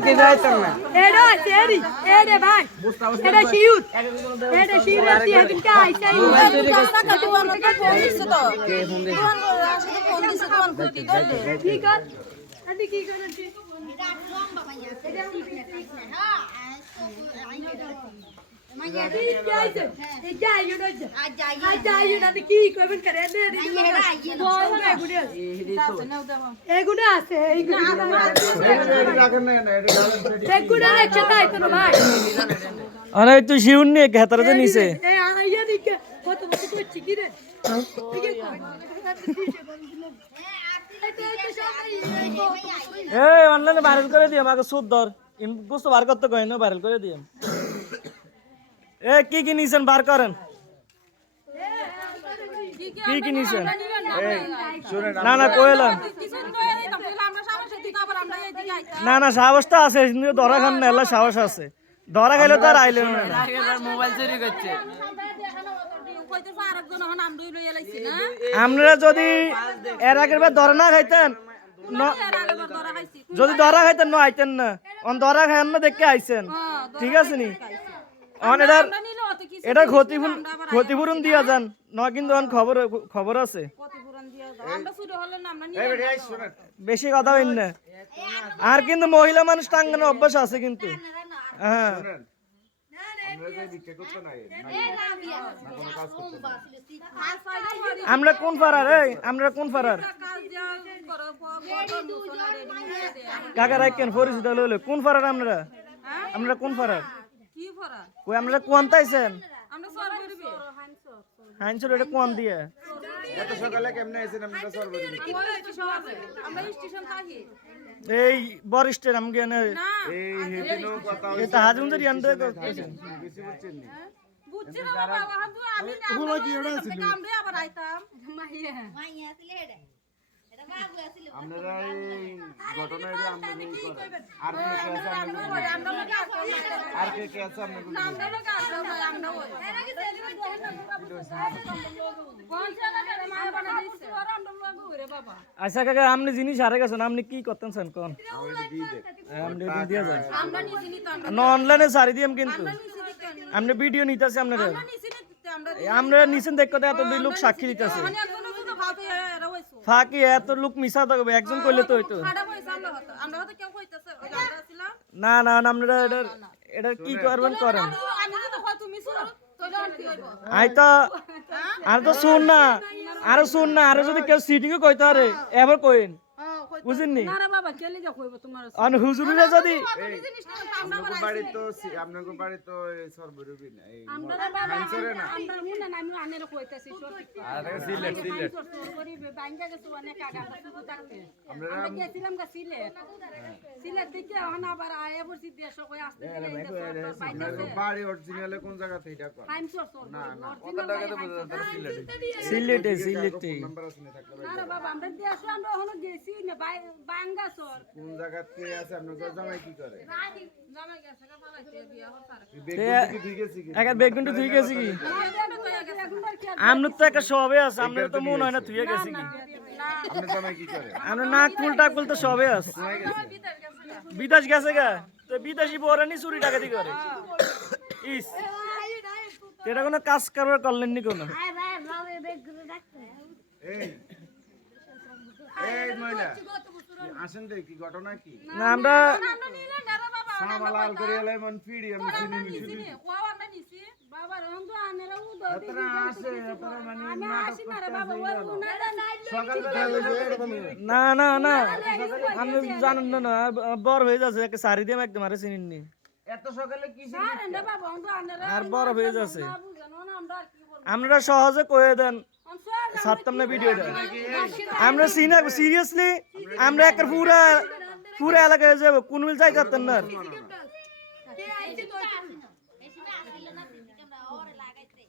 কি যাইতাম না এডো সেরি এডে ভাই এটা শিউট এটা শিউট এদিন কা আইছে কি কর আদি কি কর अरे तू शिवून नाही का हाताला निसे অনলাইনে ভাইরাল করে দিই আমাকে সুদ দর বুঝতে বার করতে কই না ভাইরাল করে দিই এ কি কি নিছেন বার করেন কি কি নিছেন না না কইলাম না না সাহসটা আছে কিন্তু ধরা খান না এলা সাহস আছে ধরা খাইলে তো আর আইলেন না মোবাইল চুরি করছে আমরা যদি এর আগের বার ধরা না খাইতেন যদি ধরা খাইতেন না আইতেন না অন ধরা খাইন না দেখে আইছেন ঠিক আছে নি অন এটা ক্ষতিপূরণ দিয়া যান ন কিন্তু অন খবর আছে বেশি কথা হইন না আর কিন্তু মহিলা মানুষ টাঙ্গানোর অভ্যাস আছে কিন্তু হ্যাঁ আমরা কোন পাড়ার আমরা কোন পাড়ার কাকা রাখেন পরিচিত হলো কোন পাড়ার আপনারা আমরা কোন পাড়ার কই আপনারা কোন তাইছেন হাইনসর এটা কোন দিয়ে এত সকালে কেমনে আইছেন আপনারা সরবরি আমরা স্টেশন থাকি এই বরিষ্ঠের আমি কেন এই হেদিনও কথা এটা হাজুমদের ইয়ান্ডে করতেছেন বেশি বুঝছেন নি বুঝছি না বাবা আমি ওগুলো কি ওরা ছিল আমরা আবার আইতাম মাইয়া ছিল এটা এটা বাবু ছিল আপনারা এই ঘটনা এটা আমরা কি করে আর কে কে আছে আপনাদের আমরা লোক আছে আমরা ওই এর আগে আচ্ছা কাকা আপনি জিনিস হারে গেছেন আপনি কি করতেন স্যার কোন আপনি দিয়ে যান আমরা নিছি নি তো না অনলাইনে সারি দিম কিন্তু আপনি ভিডিও নিতেছে আপনারা আমরা নিছেন দেখতে এত লোক সাক্ষী দিতেছে ফাঁকি এত লোক মিশা থাকবে একজন কইলে তো হইতো না না আপনারা এটা কি করবেন করেন আই তো আর তো শুন না আর যদি কেউ সিটিংও কইতে পারে এবার কইন বুঝেননি আর হুজুরিরা যদি আপনাদের বাড়ি তো আপনাদের বাড়ি তো সরবরবি না এই হাইনসরে না আরে সিলেট আমরা গেছিলাম গা সিলেট থেকে এখন আবার আয়া পড়ছি দেশ কই আসতে আপনাদের বাড়ি অরিজিনালে কোন জায়গাতে এটা কর না না কত টাকাতে বুঝাতে সিলেটে নাম্বার আছে না থাকলে না বাবা আমরা দেশ আমরা এখন গেছি না বাঙ্গাসর কোন জায়গাতে কে আছে আপনাদের জামাই কি করে জামাই গেছে কা পালাইতে বিয়া হতার বেগুন কি গেছে কি একটা বেগুনটা ধুই গেছে কি আমরা তো একটা সবে আছে আমরা তো মন হয় না ধুই গেছে কি আপনার জামাই কি করে আমরা নাক ফুল তো সবে আছে বিদেশ গেছে গা তো বিদেশি বড়ানি চুরি ডাকাতি করে ইস এটা কোনো কাজ করবার করলেন নি কোনো এই এই মহিলা আসেন দে কি ঘটনা কি না আমরা সামালাল করে এলাই মন পিড়ি আমি চিনি নি বাবা রন্ধ আনেরা উদো এতরা আসে এতরা মানে আমি আসি না রে বাবা ওই উনারা নাই সকাল এরকম না না না আমি জানেন না বড় হয়ে যাচ্ছে একটা শাড়ি দিয়ে একদম আরে চিনিনি এত সকালে কি আরে না বাবা রন্ধ আনেরা আর বড় হয়ে যাচ্ছে বুঝানো না আমরা আর কি করব আমরা সহজে কয়ে দেন সাতটাম না ভিডিওটা আমরা সিরিয়াসলি আমরা একটা পুরা এলাকায় যাব কোন মিল যাই যাতেন না কে আইছে তো এসে আসিল না ক্যামেরা ওরে লাগাইতে